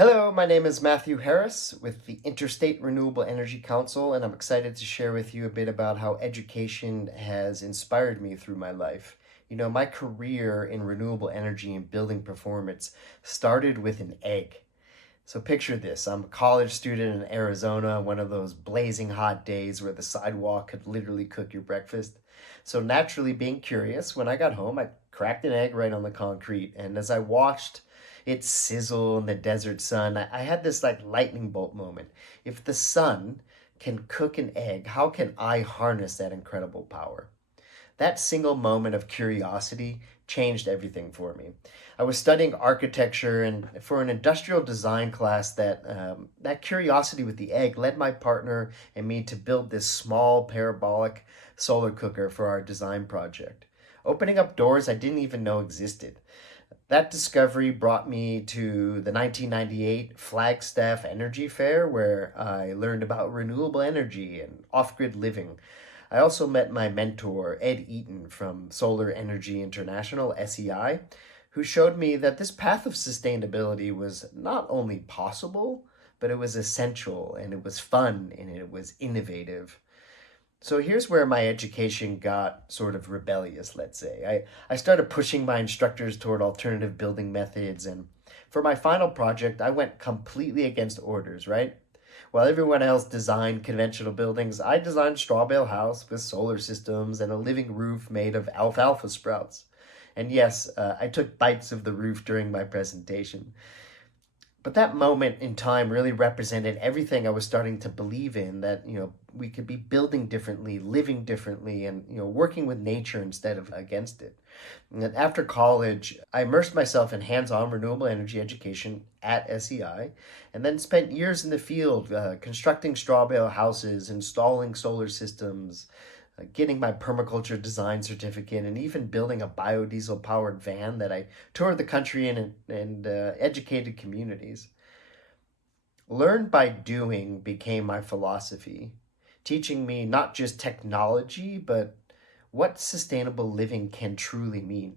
Hello, my name is Matthew Harris with the Interstate Renewable Energy Council, and I'm excited to share with you a bit about how education has inspired me through my life. My career in renewable energy and building performance started with an egg. So picture this, I'm a college student in Arizona, one of those blazing hot days where the sidewalk could literally cook your breakfast. So naturally being curious, when I got home, I cracked an egg right on the concrete. And as I watched it sizzle in the desert sun, I had this like lightning bolt moment. If the sun can cook an egg, how can I harness that incredible power? That single moment of curiosity changed everything for me. I was studying architecture, and for an industrial design class, that curiosity with the egg led my partner and me to build this small parabolic solar cooker for our design project, opening up doors I didn't even know existed. That discovery brought me to the 1998 Flagstaff Energy Fair, where I learned about renewable energy and off grid living. I also met my mentor, Ed Eaton from Solar Energy International, SEI, who showed me that this path of sustainability was not only possible, but it was essential and it was fun and it was innovative. So here's where my education got sort of rebellious, let's say. I started pushing my instructors toward alternative building methods, and for my final project, I went completely against orders, right? While everyone else designed conventional buildings, I designed straw bale house with solar systems and a living roof made of alfalfa sprouts. And yes, I took bites of the roof during my presentation. But that moment in time really represented everything I was starting to believe in, that we could be building differently, living differently, and working with nature instead of against it. And then after college, I immersed myself in hands-on renewable energy education at SEI, and then spent years in the field constructing straw bale houses, installing solar systems, getting my permaculture design certificate, and even building a biodiesel powered van that I toured the country in and educated communities. Learn by doing became my philosophy, teaching me not just technology, but what sustainable living can truly mean.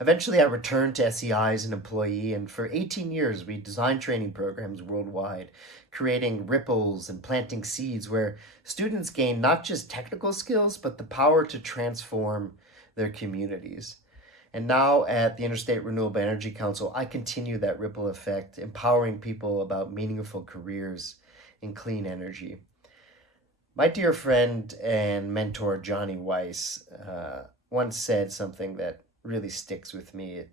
Eventually, I returned to SEI as an employee, and for 18 years, we designed training programs worldwide, creating ripples and planting seeds where students gain not just technical skills, but the power to transform their communities. And now at the Interstate Renewable Energy Council, I continue that ripple effect, empowering people about meaningful careers in clean energy. My dear friend and mentor, Johnny Weiss, once said something that really sticks with me.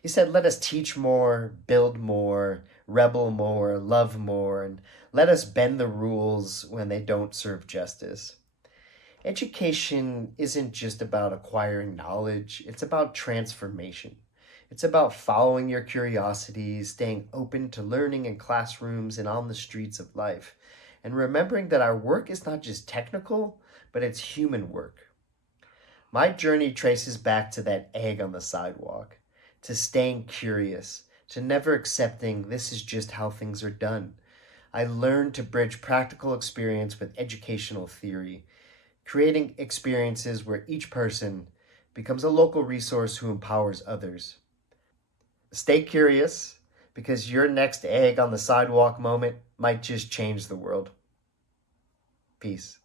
He said, let us teach more, build more, rebel more, love more, and let us bend the rules when they don't serve justice. Education isn't just about acquiring knowledge, it's about transformation. It's about following your curiosities, staying open to learning in classrooms and on the streets of life, and remembering that our work is not just technical, but it's human work. My journey traces back to that egg on the sidewalk, to staying curious, to never accepting this is just how things are done. I learned to bridge practical experience with educational theory, creating experiences where each person becomes a local resource who empowers others. Stay curious, because your next egg on the sidewalk moment might just change the world. Peace.